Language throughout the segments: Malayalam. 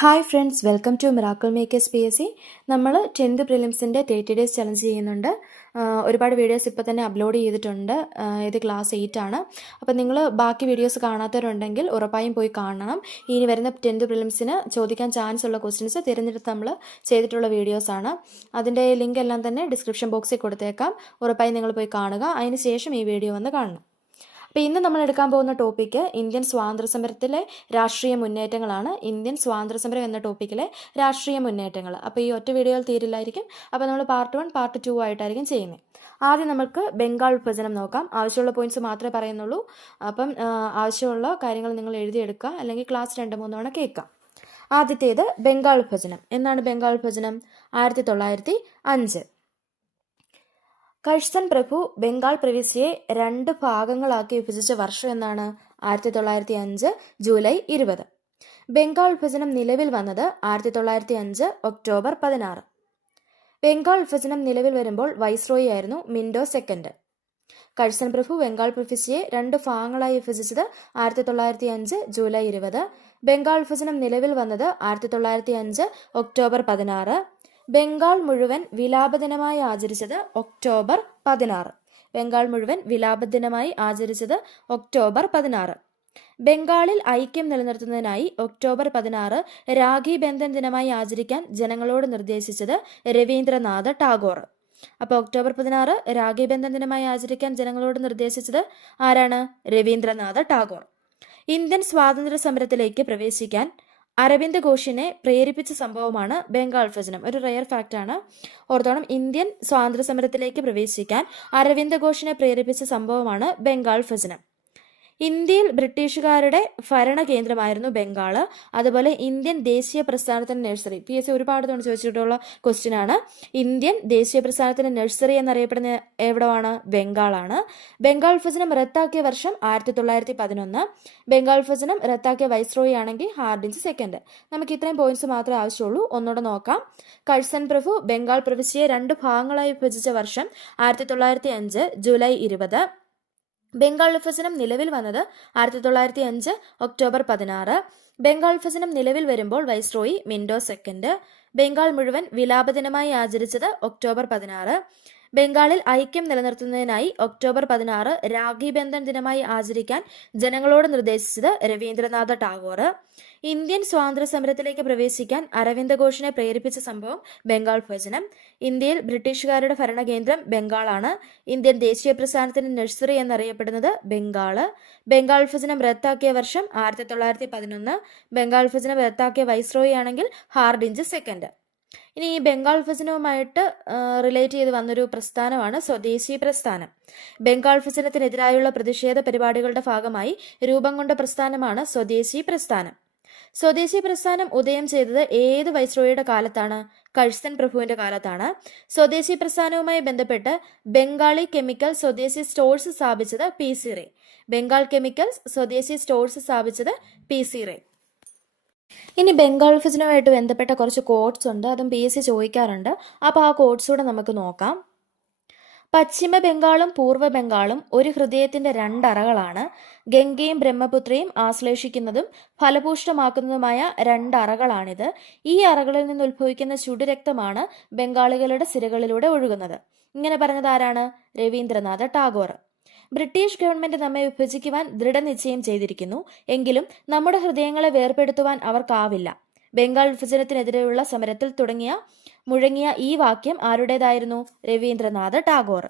Hi friends welcome to miracle makers P S C നമ്മൾ ടെൻത്ത് പ്രിലിംസിന്റെ തേർട്ടി ഡേയ്സ് ചലഞ്ച് ചെയ്യുന്നുണ്ട്. ഒരുപാട് വീഡിയോസ് ഇപ്പോൾ തന്നെ അപ്ലോഡ് ചെയ്തിട്ടുണ്ട്. ഇത് ക്ലാസ് എയ്റ്റ് ആണ്. അപ്പോൾ നിങ്ങൾ ബാക്കി വീഡിയോസ് കാണാത്തവരുണ്ടെങ്കിൽ ഉറപ്പായും പോയി കാണണം. ഇനി വരുന്ന ടെൻത്ത് പ്രിലിംസിന് ചോദിക്കാൻ ചാൻസ് ഉള്ള ക്വസ്റ്റ്യൻസ് തിരഞ്ഞെടുത്ത് നമ്മൾ ചെയ്തിട്ടുള്ള വീഡിയോസാണ് അതിന്റെ ലിങ്ക് എല്ലാം തന്നെ ഡിസ്ക്രിപ്ഷൻ ബോക്സിൽ കൊടുത്തേക്കാം. ഉറപ്പായും നിങ്ങൾ പോയി കാണുക. അതിന് ശേഷം ഈ വീഡിയോ വന്ന് കാണണം. അപ്പോൾ ഇന്ന് നമ്മൾ എടുക്കാൻ പോകുന്ന ടോപ്പിക്ക് ഇന്ത്യൻ സ്വാതന്ത്ര്യ സമരത്തിലെ രാഷ്ട്രീയ മുന്നേറ്റങ്ങളാണ്. ഇന്ത്യൻ സ്വാതന്ത്ര്യ സമരം എന്ന ടോപ്പിക്കിലെ രാഷ്ട്രീയ മുന്നേറ്റങ്ങൾ. അപ്പോൾ ഈ ഒറ്റ വീഡിയോയിൽ തീരില്ലായിരിക്കും. അപ്പോൾ നമ്മൾ പാർട്ട് വൺ പാർട്ട് ടു ആയിട്ടായിരിക്കും ചെയ്യുന്നത്. ആദ്യം നമുക്ക് ബംഗാൾ വിഭജനം നോക്കാം. ആവശ്യമുള്ള പോയിന്റ്സ് മാത്രമേ പറയുന്നുള്ളൂ. അപ്പം ആവശ്യമുള്ള കാര്യങ്ങൾ നിങ്ങൾ എഴുതിയെടുക്കുക. അല്ലെങ്കിൽ ക്ലാസ് രണ്ട് മൂന്ന് തവണ കേൾക്കാം ആദ്യത്തേത് ബംഗാൾ വിഭജനം. എന്നാണ് ബംഗാൾ വിഭജനം? ആയിരത്തി തൊള്ളായിരത്തി അഞ്ച്. കഴ്സൺ പ്രഭു ബംഗാൾ പ്രവിശ്യയെ രണ്ട് ഭാഗങ്ങളാക്കി വിഭജിച്ച വർഷം എന്നാണ് ആയിരത്തി തൊള്ളായിരത്തി അഞ്ച് ജൂലൈ ഇരുപത്. ബംഗാൾ വിഭജനം നിലവിൽ വന്നത് ആയിരത്തി തൊള്ളായിരത്തി അഞ്ച് ഒക്ടോബർ പതിനാറ്. ബംഗാൾ വിഭജനം നിലവിൽ വരുമ്പോൾ വൈസ്രോയി ആയിരുന്നു മിൻഡോ സെക്കൻഡ്. കഴ്സൻ പ്രഭു ബംഗാൾ പ്രവിശ്യയെ രണ്ട് ഭാഗങ്ങളായി വിഭജിച്ചത് ആയിരത്തി തൊള്ളായിരത്തി അഞ്ച് ജൂലൈ ഇരുപത്. ബംഗാൾ വിഭജനം നിലവിൽ വന്നത് ആയിരത്തി തൊള്ളായിരത്തി അഞ്ച് ഒക്ടോബർ പതിനാറ്. ബംഗാൾ മുഴുവൻ വിലാപദിനമായി ആചരിച്ചത് ഒക്ടോബർ പതിനാറ്. ബംഗാൾ മുഴുവൻ വിലാപദിനമായി ആചരിച്ചത് ഒക്ടോബർ പതിനാറ്. ബംഗാളിൽ ഐക്യം നിലനിർത്തുന്നതിനായി ഒക്ടോബർ പതിനാറ് രാഖി ബന്ധൻ ദിനമായി ആചരിക്കാൻ ജനങ്ങളോട് നിർദ്ദേശിച്ചത് രവീന്ദ്രനാഥ് ടാഗോർ. അപ്പോൾ ഒക്ടോബർ പതിനാറ് രാഖി ബന്ധൻ ദിനമായി ആചരിക്കാൻ ജനങ്ങളോട് നിർദ്ദേശിച്ചത് ആരാണ്? രവീന്ദ്രനാഥ് ടാഗോർ. ഇന്ത്യൻ സ്വാതന്ത്ര്യ സമരത്തിലേക്ക് പ്രവേശിക്കാൻ അരവിന്ദ് ഘോഷിനെ പ്രേരിപ്പിച്ച സംഭവമാണ് ബംഗാൾ വിഭജനം. ഒരു റയർ ഫാക്റ്റ് ആണ്. ഓർത്തോണം ഇന്ത്യൻ സ്വാതന്ത്ര്യ സമരത്തിലേക്ക് പ്രവേശിക്കാൻ അരവിന്ദ് ഘോഷിനെ പ്രേരിപ്പിച്ച സംഭവമാണ് ബംഗാൾ വിഭജനം. ഇന്ത്യയിൽ ബ്രിട്ടീഷുകാരുടെ ഭരണ കേന്ദ്രമായിരുന്നു ബംഗാൾ അതുപോലെ ഇന്ത്യൻ ദേശീയ പ്രസ്ഥാനത്തിന്റെ നഴ്സറി പി എസ് സി ഒരുപാട് തവണ ചോദിച്ചിട്ടുള്ള ക്വസ്റ്റ്യൻ ആണ്. ഇന്ത്യൻ ദേശീയ പ്രസ്ഥാനത്തിന്റെ നഴ്സറി എന്നറിയപ്പെടുന്ന എവിടമാണ് ബംഗാളാണ്. ബംഗാൾ വിഭജനം റദ്ദാക്കിയ വർഷം ആയിരത്തി തൊള്ളായിരത്തി പതിനൊന്ന് ബംഗാൾ വിഭജനം റദ്ദാക്കിയ വൈസ്രോയി ആണെങ്കിൽ ഹാർഡിൻസ് സെക്കൻഡ് നമുക്ക് ഇത്രയും പോയിന്റ്സ് മാത്രമേ ആവശ്യമുള്ളൂ. ഒന്നുകൂടെ നോക്കാം. കഴ്സൻ പ്രഭു ബംഗാൾ പ്രവിശ്യയെ രണ്ട് ഭാഗങ്ങളായി വിഭജിച്ച വർഷം ആയിരത്തി തൊള്ളായിരത്തി അഞ്ച് ജൂലൈ ഇരുപത്. ബംഗാൾ വിഭജനം നിലവിൽ വന്നത് ആയിരത്തി തൊള്ളായിരത്തി അഞ്ച് ഒക്ടോബർ പതിനാറ്. ബംഗാൾ വിഭജനം നിലവിൽ വരുമ്പോൾ വൈസ്രോയി മിൻഡോ സെക്കൻഡ് ബംഗാൾ മുഴുവൻ വിലാപദിനമായി ആചരിച്ചത് ഒക്ടോബർ പതിനാറ്. ബംഗാളിൽ ഐക്യം നിലനിർത്തുന്നതിനായി ഒക്ടോബർ പതിനാറ് രാഖി ബന്ധൻ ദിനമായി ആചരിക്കാൻ ജനങ്ങളോട് നിർദ്ദേശിച്ചത് രവീന്ദ്രനാഥ ടാഗോർ. ഇന്ത്യൻ സ്വാതന്ത്ര്യ സമരത്തിലേക്ക് പ്രവേശിക്കാൻ അരവിന്ദ ഘോഷിനെ പ്രേരിപ്പിച്ച സംഭവം ബംഗാൾ വിഭജനം ഇന്ത്യയിൽ ബ്രിട്ടീഷുകാരുടെ ഭരണകേന്ദ്രം ബംഗാളാണ്. ഇന്ത്യൻ ദേശീയ പ്രസ്ഥാനത്തിന്റെ നഴ്സറി എന്നറിയപ്പെടുന്നത് ബംഗാൾ. ബംഗാൾ വിഭജനം റദ്ദാക്കിയ വർഷം ആയിരത്തി തൊള്ളായിരത്തി പതിനൊന്ന്. ബംഗാൾ വിഭജനം റദ്ദാക്കിയ വൈസ്രോയി ആണെങ്കിൽ ഹാർഡിഞ്ച് സെക്കൻഡ്. ഇനി ഈ ബംഗാൾ വിഭജനവുമായിട്ട് റിലേറ്റ് ചെയ്ത് വന്നൊരു പ്രസ്ഥാനമാണ് സ്വദേശി പ്രസ്ഥാനം. ബംഗാൾ വിഭജനത്തിനെതിരായുള്ള പ്രതിഷേധ പരിപാടികളുടെ ഭാഗമായി രൂപം കൊണ്ട പ്രസ്ഥാനമാണ് സ്വദേശി പ്രസ്ഥാനം. സ്വദേശി പ്രസ്ഥാനം ഉദയം ചെയ്തത് ഏത് വൈസ്രോയുടെ കാലത്താണ്? കഴ്സൻ പ്രഭുവിന്റെ കാലത്താണ്. സ്വദേശി പ്രസ്ഥാനവുമായി ബന്ധപ്പെട്ട് ബംഗാളി കെമിക്കൽ സ്വദേശി സ്റ്റോഴ്സ് സ്ഥാപിച്ചത് P C Ray. Bengal chemicals Swadeshi stores സ്ഥാപിച്ചത് പി സി റേ. ഇനി ബംഗാൾ ഫിസിനുമായിട്ട് ബന്ധപ്പെട്ട കുറച്ച് കോഡ്സ് ഉണ്ട്. അതും പി എസ് സി ചോദിക്കാറുണ്ട്. അപ്പോൾ ആ കോഡ്സ് കൂടെ നമുക്ക് നോക്കാം. പശ്ചിമ ബംഗാളും പൂർവ ബംഗാളും ഒരു ഹൃദയത്തിന്റെ രണ്ടറകളാണ്. ഗംഗയും ബ്രഹ്മപുത്രയും ആശ്ലേഷിക്കുന്നതും ഫലപുഷ്ടമാക്കുന്നതുമായ രണ്ടറകളാണിത്. ഈ അറകളിൽ നിന്ന് ഉത്ഭവിക്കുന്ന ചുടുരക്തമാണ് ബംഗാളികളുടെ സിരകളിലൂടെ ഒഴുകുന്നത്. ഇങ്ങനെ പറഞ്ഞത് ആരാണ്? രവീന്ദ്രനാഥ ടാഗോർ. ബ്രിട്ടീഷ് ഗവൺമെന്റ് നമ്മെ വിഭജിക്കുവാൻ ദൃഢനിശ്ചയം ചെയ്തിരിക്കുന്നു. എങ്കിലും നമ്മുടെ ഹൃദയങ്ങളെ വേർപെടുത്തുവാൻ അവർക്കാവില്ല. ബംഗാൾ വിഭജനത്തിനെതിരെയുള്ള സമരത്തിൽ തുടങ്ങിയ മുഴങ്ങിയ ഈ വാക്യം ആരുടേതായിരുന്നു? രവീന്ദ്രനാഥ ടാഗോർ.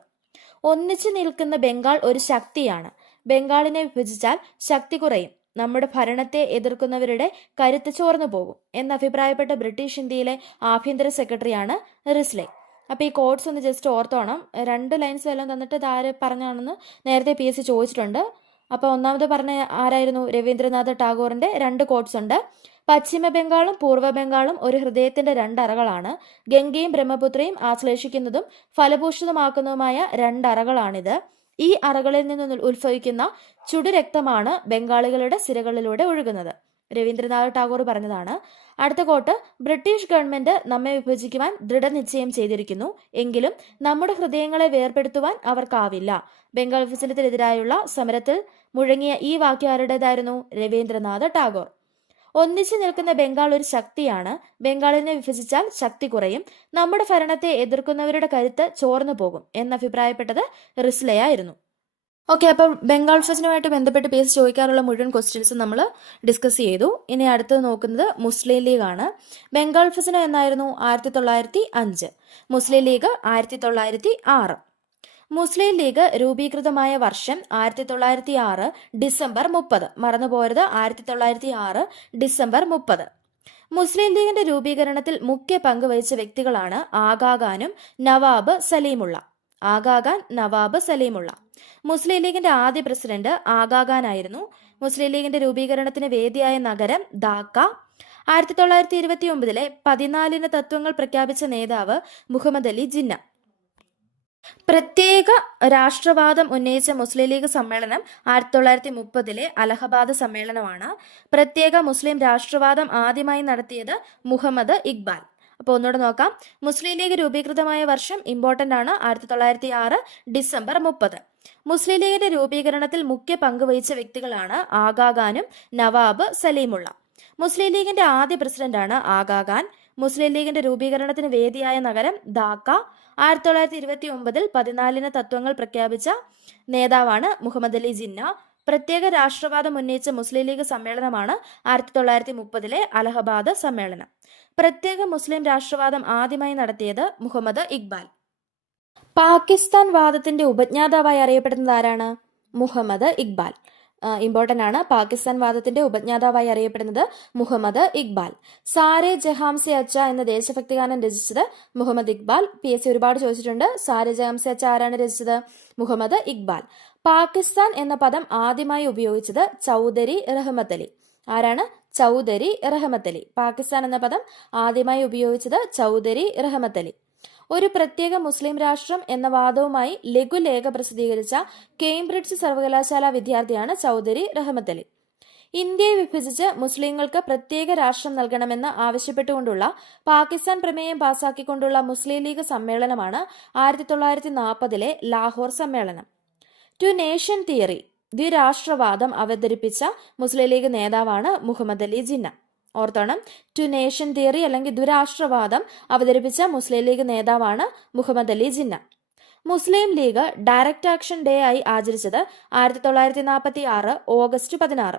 ഒന്നിച്ചു നിൽക്കുന്ന ബംഗാൾ ഒരു ശക്തിയാണ്. ബംഗാളിനെ വിഭജിച്ചാൽ ശക്തി കുറയും. നമ്മുടെ ഭരണത്തെ എതിർക്കുന്നവരുടെ കരുത്ത് ചോർന്നു പോകും. എന്നഭിപ്രായപ്പെട്ട ബ്രിട്ടീഷ് ഇന്ത്യയിലെ ആഭ്യന്തര സെക്രട്ടറിയാണ് റിസ്ലെ. അപ്പോൾ ഈ കോഡ്സ് ഒന്ന് ജസ്റ്റ് ഓർത്തോണം. രണ്ട് ലൈൻസ് വല്ലതും തന്നിട്ട് ഇത് പറഞ്ഞാണെന്ന് നേരത്തെ പി എസ് സി ചോദിച്ചിട്ടുണ്ട്. അപ്പോൾ ഒന്നാമത് പറഞ്ഞ ആരായിരുന്നു? രവീന്ദ്രനാഥ് ടാഗോറിന്റെ രണ്ട് കോഡ്സ് ഉണ്ട്. പശ്ചിമ ബംഗാളും പൂർവ ബംഗാളും ഒരു ഹൃദയത്തിന്റെ രണ്ടറകളാണ് ഗംഗയും ബ്രഹ്മപുത്രയും ആശ്ലേഷിക്കുന്നതും ഫലഭൂഷിതമാക്കുന്നതുമായ രണ്ടറകളാണിത് ഈ അറകളിൽ നിന്ന് ഉത്ഭവിക്കുന്ന ചുടുരക്തമാണ് ബംഗാളികളുടെ സിരകളിലൂടെ ഒഴുകുന്നത്. രവീന്ദ്രനാഥ് ടാഗോർ പറഞ്ഞതാണ്. അടുത്ത കോട്ട് ബ്രിട്ടീഷ് ഗവൺമെന്റ് നമ്മെ വിഭജിക്കുവാൻ ദൃഢനിശ്ചയം ചെയ്തിരിക്കുന്നു. എങ്കിലും നമ്മുടെ ഹൃദയങ്ങളെ വേർപെടുത്തുവാൻ അവർക്കാവില്ല. ബംഗാൾ വിഭജനത്തിനെതിരായുള്ള സമരത്തിൽ മുഴങ്ങിയ ഈ വാക്യം ആരുടേതായിരുന്നു? രവീന്ദ്രനാഥ് ടാഗോർ. ഒന്നിച്ചു നിൽക്കുന്ന ബംഗാൾ ഒരു ശക്തിയാണ്. ബംഗാളിനെ വിഭജിച്ചാൽ ശക്തി കുറയും. നമ്മുടെ ഭരണത്തെ എതിർക്കുന്നവരുടെ കരുത്ത് ചോർന്നു പോകും എന്നഭിപ്രായപ്പെട്ടത് റിസ്ലയായിരുന്നു. ഓക്കെ അപ്പം ബംഗാൾ ഫസ്റ്റിനുമായിട്ട് ബന്ധപ്പെട്ട് പേസ് ചോദിക്കാറുള്ള മുഴുവൻ ക്വസ്റ്റ്യൻസ് നമ്മൾ ഡിസ്കസ് ചെയ്തു. ഇനി അടുത്തത് നോക്കുന്നത് മുസ്ലിം ലീഗ് ആണ്. ബംഗാൾ ഫസിന് എന്നായിരുന്നു ആയിരത്തി തൊള്ളായിരത്തി അഞ്ച് മുസ്ലിം ലീഗ് ആയിരത്തി തൊള്ളായിരത്തി ആറ് മുസ്ലിം ലീഗ് രൂപീകൃതമായ വർഷം ആയിരത്തി തൊള്ളായിരത്തി ആറ് ഡിസംബർ മുപ്പത്. മറന്നുപോയത് ആയിരത്തി തൊള്ളായിരത്തി ആറ് ഡിസംബർ മുപ്പത്. മുസ്ലിം ലീഗിന്റെ രൂപീകരണത്തിൽ മുഖ്യ പങ്ക് വഹിച്ച വ്യക്തികളാണ് ആഗാഖാനും നവാബ് സലീമുള്ള. ആഗാഖാൻ നവാബ് സലീമുള്ള. മുസ്ലിം ലീഗിന്റെ ആദ്യ പ്രസിഡന്റ് ആഗാഖാനായിരുന്നു മുസ്ലിം ലീഗിന്റെ രൂപീകരണത്തിന് വേദിയായ നഗരം ധാക്ക. ആയിരത്തി തൊള്ളായിരത്തി ഇരുപത്തി ഒമ്പതിലെ പതിനാലിന് തത്വങ്ങൾ പ്രഖ്യാപിച്ച നേതാവ് മുഹമ്മദ് അലി ജിന്ന. പ്രത്യേക രാഷ്ട്രവാദം ഉന്നയിച്ച മുസ്ലിം ലീഗ് സമ്മേളനം ആയിരത്തി തൊള്ളായിരത്തി മുപ്പതിലെ അലഹബാദ് സമ്മേളനമാണ്. പ്രത്യേക മുസ്ലിം രാഷ്ട്രവാദം ആദ്യമായി നടത്തിയത് മുഹമ്മദ് ഇക്ബാൽ. അപ്പോൾ ഒന്നുകൂടെ നോക്കാം. മുസ്ലിം ലീഗ് രൂപീകൃതമായ വർഷം ഇമ്പോർട്ടന്റ് ആണ്. ആയിരത്തി തൊള്ളായിരത്തി ആറ് ഡിസംബർ മുപ്പത്. മുസ്ലിം ലീഗിന്റെ രൂപീകരണത്തിൽ മുഖ്യ പങ്കുവഹിച്ച വ്യക്തികളാണ് ആഗാഖാനും നവാബ് സലീമുള്ള. മുസ്ലിം ലീഗിന്റെ ആദ്യ പ്രസിഡന്റാണ് ആഗാഖാൻ മുസ്ലിം ലീഗിന്റെ രൂപീകരണത്തിന് വേദിയായ നഗരം ധാക്ക. ആയിരത്തി തൊള്ളായിരത്തി ഇരുപത്തി ഒമ്പതിൽ പതിനാലിന് തത്വങ്ങൾ പ്രഖ്യാപിച്ച നേതാവാണ് മുഹമ്മദ് അലി ജിന്ന. പ്രത്യേക രാഷ്ട്രവാദം ഉന്നയിച്ച മുസ്ലിം ലീഗ് സമ്മേളനമാണ് ആയിരത്തി തൊള്ളായിരത്തി മുപ്പതിലെ അലഹബാദ് സമ്മേളനം. പ്രത്യേക മുസ്ലിം രാഷ്ട്രവാദം ആദ്യമായി നടത്തിയത് മുഹമ്മദ് ഇക്ബാൽ. പാകിസ്ഥാൻ വാദത്തിന്റെ ഉപജ്ഞാതാവായി അറിയപ്പെടുന്നത് ആരാണ്? മുഹമ്മദ് ഇക്ബാൽ. ഇമ്പോർട്ടന്റ് ആണ്. പാകിസ്ഥാൻ വാദത്തിന്റെ ഉപജ്ഞാതാവായി അറിയപ്പെടുന്നത് മുഹമ്മദ് ഇക്ബാൽ. സാരെ ജഹാംസെ അച്ച എന്ന ദേശഭക്തി ഗാനം രചിച്ചത് Muhammad Iqbal. P. S. C ഒരുപാട് ചോദിച്ചിട്ടുണ്ട്. സാരെ ജഹാംസെ അച്ച ആരാണ് രചിച്ചത്? മുഹമ്മദ് ഇക്ബാൽ. പാകിസ്ഥാൻ എന്ന പദം ആദ്യമായി ഉപയോഗിച്ചത് ചൗധരി റഹ്മത്ത് അലി. ആരാണ്? ചൗധരി റഹ്മത്ത് അലി. പാകിസ്ഥാൻ എന്ന പദം ആദ്യമായി ഉപയോഗിച്ചത് ചൗധരി റഹ്മത്ത് അലി. ഒരു പ്രത്യേക മുസ്ലിം രാഷ്ട്രം എന്ന വാദവുമായി ലഘുലേഖ പ്രസിദ്ധീകരിച്ച കേംബ്രിഡ്ജ് സർവകലാശാല വിദ്യാർത്ഥിയാണ് ചൗധരി റഹ്മത്തലി. ഇന്ത്യയെ വിഭജിച്ച് മുസ്ലിങ്ങൾക്ക് പ്രത്യേക രാഷ്ട്രം നൽകണമെന്ന് ആവശ്യപ്പെട്ടുകൊണ്ടുള്ള പാകിസ്ഥാൻ പ്രമേയം പാസാക്കിക്കൊണ്ടുള്ള മുസ്ലിം ലീഗ് സമ്മേളനമാണ് ആയിരത്തി തൊള്ളായിരത്തി നാൽപ്പതിലെ ലാഹോർ സമ്മേളനം. ടു നേഷൻ തിയറി ദ്വിരാഷ്ട്രവാദം അവതരിപ്പിച്ച മുസ്ലിം ലീഗ് നേതാവാണ് മുഹമ്മദ് അലി ജിന്ന. ഓർത്തോണം. ടു നേഷൻ തിയറി അല്ലെങ്കിൽ ദുരാഷ്ട്രവാദം അവതരിപ്പിച്ച മുസ്ലിം ലീഗ് നേതാവാണ് Muhammad Ali Jinnah. Muslim League direct action day ആയി ആചരിച്ചത് ആയിരത്തി തൊള്ളായിരത്തി നാൽപ്പത്തി ആറ് ഓഗസ്റ്റ് പതിനാറ്.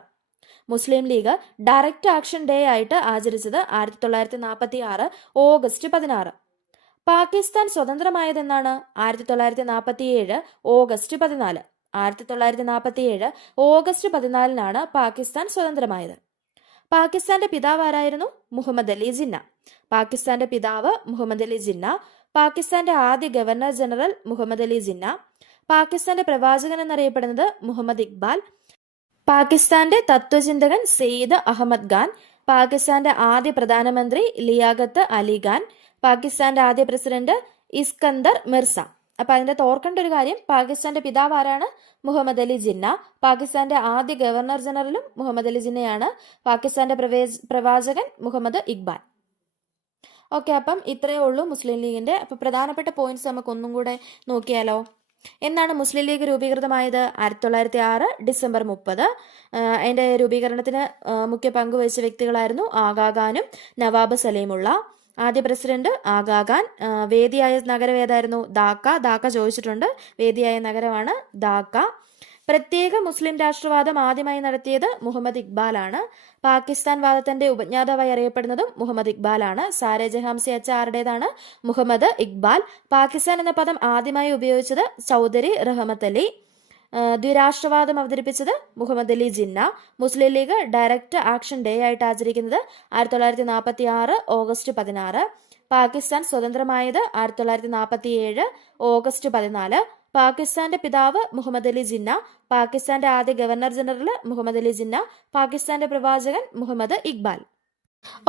Muslim League direct action day ആയിട്ട് ആചരിച്ചത് ആയിരത്തി തൊള്ളായിരത്തി നാൽപ്പത്തി ആറ് ഓഗസ്റ്റ് പതിനാറ്. പാകിസ്ഥാൻ സ്വതന്ത്രമായതെന്നാണ് ആയിരത്തി തൊള്ളായിരത്തി നാൽപ്പത്തി ഏഴ് ഓഗസ്റ്റ് പതിനാല്. ആയിരത്തി തൊള്ളായിരത്തി നാൽപ്പത്തി ഏഴ് ഓഗസ്റ്റ് പതിനാലിനാണ് പാകിസ്ഥാൻ സ്വതന്ത്രമായത്. പാകിസ്ഥാന്റെ പിതാവ് ആരായിരുന്നു? മുഹമ്മദ് അലി ജിന്ന. പാകിസ്ഥാന്റെ പിതാവ് മുഹമ്മദ് അലി ജിന്ന. പാകിസ്ഥാന്റെ ആദ്യ ഗവർണർ ജനറൽ മുഹമ്മദ് അലി ജിന്ന. പാകിസ്ഥാന്റെ പ്രവാചകൻ എന്നറിയപ്പെടുന്നത് മുഹമ്മദ് ഇക്ബാൽ. പാകിസ്ഥാന്റെ തത്വചിന്തകൻ സെയ്ദ് അഹമ്മദ് ഖാൻ. പാകിസ്ഥാന്റെ ആദ്യ പ്രധാനമന്ത്രി ലിയാഖത്ത് അലി ഖാൻ. പാകിസ്ഥാന്റെ ആദ്യ പ്രസിഡന്റ് ഇസ്കന്ദർ മിർസ. അപ്പൊ അതിന്റെ ഓർക്കേണ്ട ഒരു കാര്യം പാകിസ്ഥാന്റെ പിതാവ് ആരാണ്? മുഹമ്മദ് അലി ജിന്ന. പാകിസ്ഥാന്റെ ആദ്യ ഗവർണർ ജനറലും മുഹമ്മദ് അലി ജിന്നയാണ്. പാകിസ്ഥാന്റെ പ്രവാചകൻ മുഹമ്മദ് ഇക്ബാൽ. ഓക്കെ അപ്പം ഇത്രയേ ഉള്ളൂ മുസ്ലിം ലീഗിന്റെ അപ്പൊ പ്രധാനപ്പെട്ട പോയിന്റ്സ് നമുക്ക് ഒന്നും കൂടെ നോക്കിയാലോ? എന്നാണ് മുസ്ലിം ലീഗ് രൂപീകൃതമായത്? ആയിരത്തി തൊള്ളായിരത്തി ആറ് ഡിസംബർ മുപ്പത്. അതിന്റെ രൂപീകരണത്തിന് മുഖ്യ പങ്കുവഹിച്ച വ്യക്തികളായിരുന്നു ആഗാഖാനും നവാബ് സലീമുള്ള. ആദ്യ പ്രസിഡന്റ് ആഗാഖാൻ വേദിയായ നഗരം ഏതായിരുന്നു? ധാക്ക. ധാക്ക ചോദിച്ചിട്ടുണ്ട്. വേദിയായ നഗരമാണ് ധാക്ക. പ്രത്യേക മുസ്ലിം രാഷ്ട്രവാദം ആദ്യമായി നടത്തിയത് മുഹമ്മദ് ഇക്ബാലാണ് പാകിസ്ഥാൻ വാദത്തിന്റെ ഉപജ്ഞാതാവായി അറിയപ്പെടുന്നതും മുഹമ്മദ് ഇക്ബാലാണ് സാരെ ജഹാംസി അച്ച ആരുടേതാണ്? മുഹമ്മദ് ഇക്ബാൽ. പാകിസ്ഥാൻ എന്ന പദം ആദ്യമായി ഉപയോഗിച്ചത് ചൗധരി റഹമത്ത് അലി. ദ്വിരാഷ്ട്രവാദം അവതരിപ്പിച്ചത് Muhammad Ali Jinnah. Muslim League direct action day ആയിട്ട് ആചരിക്കുന്നത് ആയിരത്തി തൊള്ളായിരത്തി നാൽപ്പത്തി ആറ് ഓഗസ്റ്റ് പതിനാറ്. പാകിസ്ഥാൻ സ്വതന്ത്രമായത് ആയിരത്തി തൊള്ളായിരത്തി നാൽപ്പത്തി ഏഴ് ഓഗസ്റ്റ് പതിനാല്. പാകിസ്ഥാന്റെ പിതാവ് മുഹമ്മദ് അലി ജിന്ന പാകിസ്ഥാന്റെ ആദ്യ ഗവർണർ ജനറൽ മുഹമ്മദ് അലി ജിന്ന പാകിസ്ഥാന്റെ പ്രവാചകൻ മുഹമ്മദ് ഇക്ബാൽ.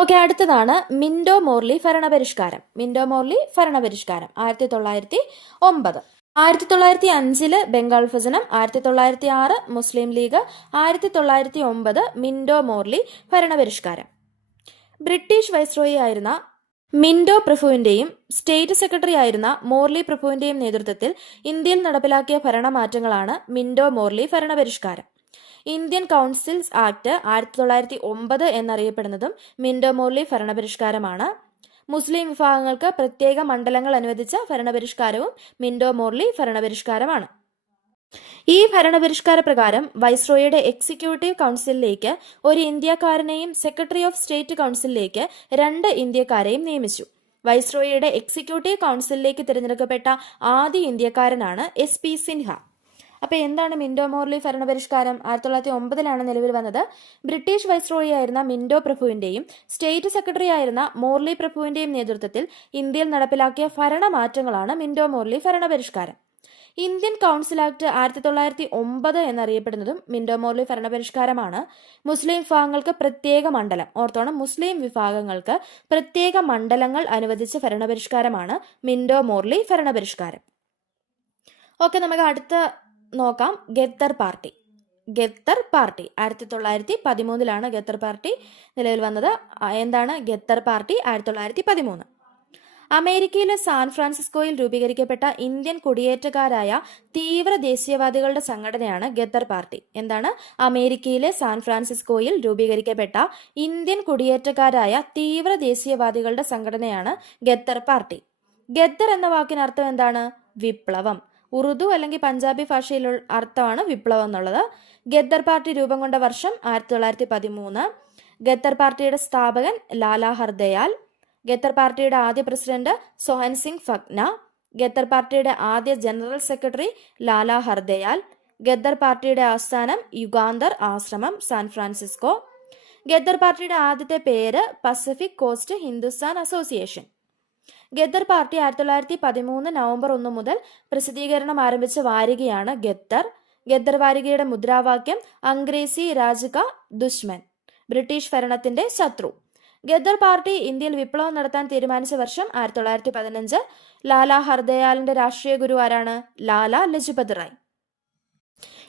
ഓക്കെ അടുത്തതാണ് മിൻഡോ മോർലി ഭരണപരിഷ്കാരം. മിൻഡോ മോർലി ഭരണപരിഷ്കാരം ആയിരത്തി തൊള്ളായിരത്തി ഒമ്പത്. ആയിരത്തി തൊള്ളായിരത്തി അഞ്ചിൽ ബംഗാൾ വിഭജനം ആയിരത്തി തൊള്ളായിരത്തി ആറ് മുസ്ലിം ലീഗ് ആയിരത്തി തൊള്ളായിരത്തി ഒമ്പത് മിൻഡോ മോർലി ഭരണപരിഷ്കാരം. ബ്രിട്ടീഷ് വൈസ്രോയി ആയിരുന്ന മിൻഡോ പ്രഭുവിന്റെയും സ്റ്റേറ്റ് സെക്രട്ടറി ആയിരുന്ന മോർലി പ്രഭുവിന്റെയും നേതൃത്വത്തിൽ ഇന്ത്യയിൽ നടപ്പിലാക്കിയ ഭരണമാറ്റങ്ങളാണ് മിൻഡോ മോർലി ഭരണപരിഷ്കാരം. ഇന്ത്യൻ കൗൺസിൽസ് ആക്ട് ആയിരത്തി തൊള്ളായിരത്തി ഒമ്പത് എന്നറിയപ്പെടുന്നതും മിൻഡോ മോർലി ഭരണപരിഷ്കാരമാണ്. മുസ്ലിം വിഭാഗങ്ങൾക്ക് പ്രത്യേക മണ്ഡലങ്ങൾ അനുവദിച്ച ഭരണപരിഷ്കാരവും മിൻഡോ മോർലി ഭരണപരിഷ്കാരമാണ്. ഈ ഭരണപരിഷ്കാര പ്രകാരം വൈസ്രോയുടെ എക്സിക്യൂട്ടീവ് കൗൺസിലിലേക്ക് ഒരു ഇന്ത്യക്കാരനെയും സെക്രട്ടറി ഓഫ് സ്റ്റേറ്റ് കൗൺസിലിലേക്ക് രണ്ട് ഇന്ത്യക്കാരെയും നിയമിച്ചു. വൈസ്രോയുടെ എക്സിക്യൂട്ടീവ് കൗൺസിലിലേക്ക് തിരഞ്ഞെടുക്കപ്പെട്ട ആദ്യ ഇന്ത്യക്കാരനാണ് എസ് പി സിൻഹ. അപ്പോൾ എന്താണ് മിൻഡോ മോർലി ഭരണപരിഷ്കാരം? ആയിരത്തി തൊള്ളായിരത്തി ഒമ്പതിലാണ് നിലവിൽ വന്നത്. ബ്രിട്ടീഷ് വൈസ്രോയി ആയിരുന്ന മിൻഡോ പ്രഭുവിന്റെയും സ്റ്റേറ്റ് സെക്രട്ടറി ആയിരുന്ന മോർലി പ്രഭുവിന്റെയും നേതൃത്വത്തിൽ ഇന്ത്യയിൽ നടപ്പിലാക്കിയ ഭരണമാറ്റങ്ങളാണ് മിൻഡോ മോർലി ഭരണപരിഷ്കാരം. ഇന്ത്യൻ കൗൺസിൽ ആക്ട് ആയിരത്തി തൊള്ളായിരത്തി ഒമ്പത് എന്നറിയപ്പെടുന്നതും മിൻഡോ മോർലി ഭരണപരിഷ്കാരമാണ്. മുസ്ലിം വിഭാഗങ്ങൾക്ക് പ്രത്യേക മണ്ഡലം ഓർത്തോണം മുസ്ലിം വിഭാഗങ്ങൾക്ക് പ്രത്യേക മണ്ഡലങ്ങൾ അനുവദിച്ച ഭരണപരിഷ്കാരമാണ് മിൻഡോ മോർലി ഭരണപരിഷ്കാരം. ഓക്കെ നമുക്ക് അടുത്ത നോക്കാം. ഗത്തർ പാർട്ടി. ഗത്തർ പാർട്ടി. ആയിരത്തി തൊള്ളായിരത്തി പതിമൂന്നിലാണ് ഗത്തർ പാർട്ടി നിലവിൽ വന്നത്. എന്താണ്? ഗത്തർ പാർട്ടി ആയിരത്തി തൊള്ളായിരത്തി പതിമൂന്ന് അമേരിക്കയിലെ സാൻ ഫ്രാൻസിസ്കോയിൽ രൂപീകരിക്കപ്പെട്ട ഇന്ത്യൻ കുടിയേറ്റക്കാരായ തീവ്ര ദേശീയവാദികളുടെ സംഘടനയാണ് ഗത്തർ പാർട്ടി. എന്താണ്? അമേരിക്കയിലെ സാൻ ഫ്രാൻസിസ്കോയിൽ രൂപീകരിക്കപ്പെട്ട ഇന്ത്യൻ കുടിയേറ്റക്കാരായ തീവ്ര ദേശീയവാദികളുടെ സംഘടനയാണ് ഗത്തർ പാർട്ടി. ഗത്തർ എന്ന വാക്കിനർത്ഥം എന്താണ്? വിപ്ലവം. ഉറുദു അല്ലെങ്കിൽ പഞ്ചാബി ഭാഷയിലുള്ള അർത്ഥമാണ് വിപ്ലവം എന്നുള്ളത്. ഗദ്ദർ പാർട്ടി രൂപം കൊണ്ട വർഷം ആയിരത്തി തൊള്ളായിരത്തി പതിമൂന്ന് ഗദ്ദർ പാർട്ടിയുടെ സ്ഥാപകൻ ലാലാ ഹർദയാൽ. ഗദ്ദർ പാർട്ടിയുടെ ആദ്യ പ്രസിഡന്റ് സോഹൻ സിംഗ് ഫഗ്ന. ഗദ്ദർ പാർട്ടിയുടെ ആദ്യ ജനറൽ സെക്രട്ടറി ലാലാ ഹർദയാൽ. ഗദ്ദർ പാർട്ടിയുടെ ആസ്ഥാനം യുഗാന്തർ ആശ്രമം സാൻ ഫ്രാൻസിസ്കോ. ഗദ്ദർ പാർട്ടിയുടെ ആദ്യത്തെ പേര് Pacific coast Hindustan association. Ghadar party ആയിരത്തി തൊള്ളായിരത്തി പതിമൂന്ന് നവംബർ ഒന്ന് മുതൽ പ്രസിദ്ധീകരണം ആരംഭിച്ച വാരികയാണ് ഗദ്ദർ ഗദ്ദർ വാരികയുടെ മുദ്രാവാക്യം അംഗ്രേസി രാജക ദുഷ്മൻ ബ്രിട്ടീഷ് ഭരണത്തിന്റെ ശത്രു. ഗദ്ദർ പാർട്ടി ഇന്ത്യയിൽ വിപ്ലവം നടത്താൻ തീരുമാനിച്ച വർഷം ആയിരത്തി തൊള്ളായിരത്തി പതിനഞ്ച് ലാലാ ഹർദയാലിന്റെ രാഷ്ട്രീയ ഗുരു ആരാണ് ലാലാ ലജുപത് റായ്.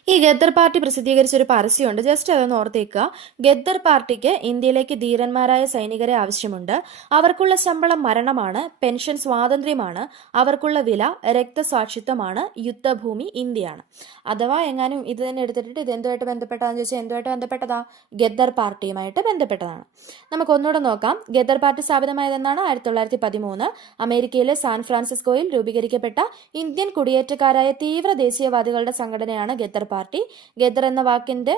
ഈ ഗദ്ദർ പാർട്ടി പ്രസിദ്ധീകരിച്ച ഒരു പരസ്യമുണ്ട്. ജസ്റ്റ് അതൊന്ന് ഓർത്തേക്കുക. ഗദ്ദർ പാർട്ടിക്ക് ഇന്ത്യയിലേക്ക് ധീരന്മാരായ സൈനികരെ ആവശ്യമുണ്ട്. അവർക്കുള്ള ശമ്പളം മരണമാണ് പെൻഷൻ സ്വാതന്ത്ര്യമാണ് അവർക്കുള്ള വില രക്തസാക്ഷിത്വമാണ് യുദ്ധഭൂമി ഇന്ത്യയാണ്. അഥവാ എങ്ങാനും ഇത് തന്നെ എടുത്തിട്ട് ഇത് എന്തുമായിട്ട് ബന്ധപ്പെട്ടതാന്ന് ചോദിച്ചാൽ എന്തുമായിട്ട് ബന്ധപ്പെട്ടതാ? ഗദ്ദർ പാർട്ടിയുമായിട്ട് ബന്ധപ്പെട്ടതാണ്. നമുക്ക് ഒന്നുകൂടെ നോക്കാം. ഗദ്ദർ പാർട്ടി സ്ഥാപിതമായതെന്നാണ് ആയിരത്തി തൊള്ളായിരത്തി പതിമൂന്ന് അമേരിക്കയിലെ സാൻ ഫ്രാൻസിസ്കോയിൽ രൂപീകരിക്കപ്പെട്ട ഇന്ത്യൻ കുടിയേറ്റക്കാരായ തീവ്ര ദേശീയവാദികളുടെ സംഘടനയാണ് ഗദ്ദർ പാർട്ടി. ഗദർ എന്ന വാക്കിന്റെ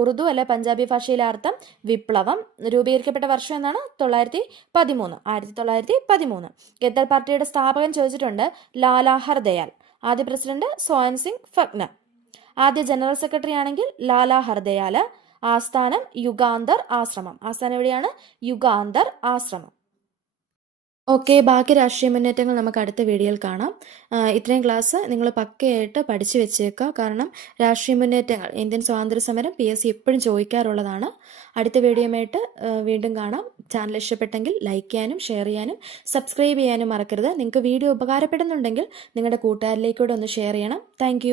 ഉറുദു അല്ലെ പഞ്ചാബി ഭാഷയിലെ അർത്ഥം വിപ്ലവം. രൂപീകരിക്കപ്പെട്ട വർഷം എന്നാണ് തൊള്ളായിരത്തി പതിമൂന്ന് ആയിരത്തി തൊള്ളായിരത്തി പതിമൂന്ന് ഗദർ പാർട്ടിയുടെ സ്ഥാപകൻ ചോദിച്ചിട്ടുണ്ട് ലാലാ ഹർദയാൽ. ആദ്യ പ്രസിഡന്റ് സോയൻ സിംഗ് ഫഗ്ന. ആദ്യ ജനറൽ സെക്രട്ടറി ആണെങ്കിൽ ലാലാ ഹർദയാൽ. ആസ്ഥാനം യുഗാന്തർ ആശ്രമം. ആസ്ഥാനം എവിടെയാണ്? യുഗാന്തർ ആശ്രമം. ഓക്കെ ബാക്കി രാഷ്ട്രീയ മുന്നേറ്റങ്ങൾ നമുക്ക് അടുത്ത വീഡിയോയിൽ കാണാം. ഇത്രയും ക്ലാസ് നിങ്ങൾ പക്കയായിട്ട് പഠിച്ചു വെച്ചേക്കുക. കാരണം രാഷ്ട്രീയ മുന്നേറ്റങ്ങൾ ഇന്ത്യൻ സ്വാതന്ത്ര്യ സമരം പി എസ് എപ്പോഴും ചോദിക്കാറുള്ളതാണ്. അടുത്ത വീഡിയോയുമായിട്ട് വീണ്ടും കാണാം. ചാനൽ ഇഷ്ടപ്പെട്ടെങ്കിൽ ലൈക്ക് ചെയ്യാനും ഷെയർ ചെയ്യാനും സബ്സ്ക്രൈബ് ചെയ്യാനും മറക്കരുത്. നിങ്ങൾക്ക് വീഡിയോ ഉപകാരപ്പെടുന്നുണ്ടെങ്കിൽ നിങ്ങളുടെ കൂട്ടുകാരിലേക്കൂടെ ഒന്ന് ഷെയർ ചെയ്യണം. താങ്ക്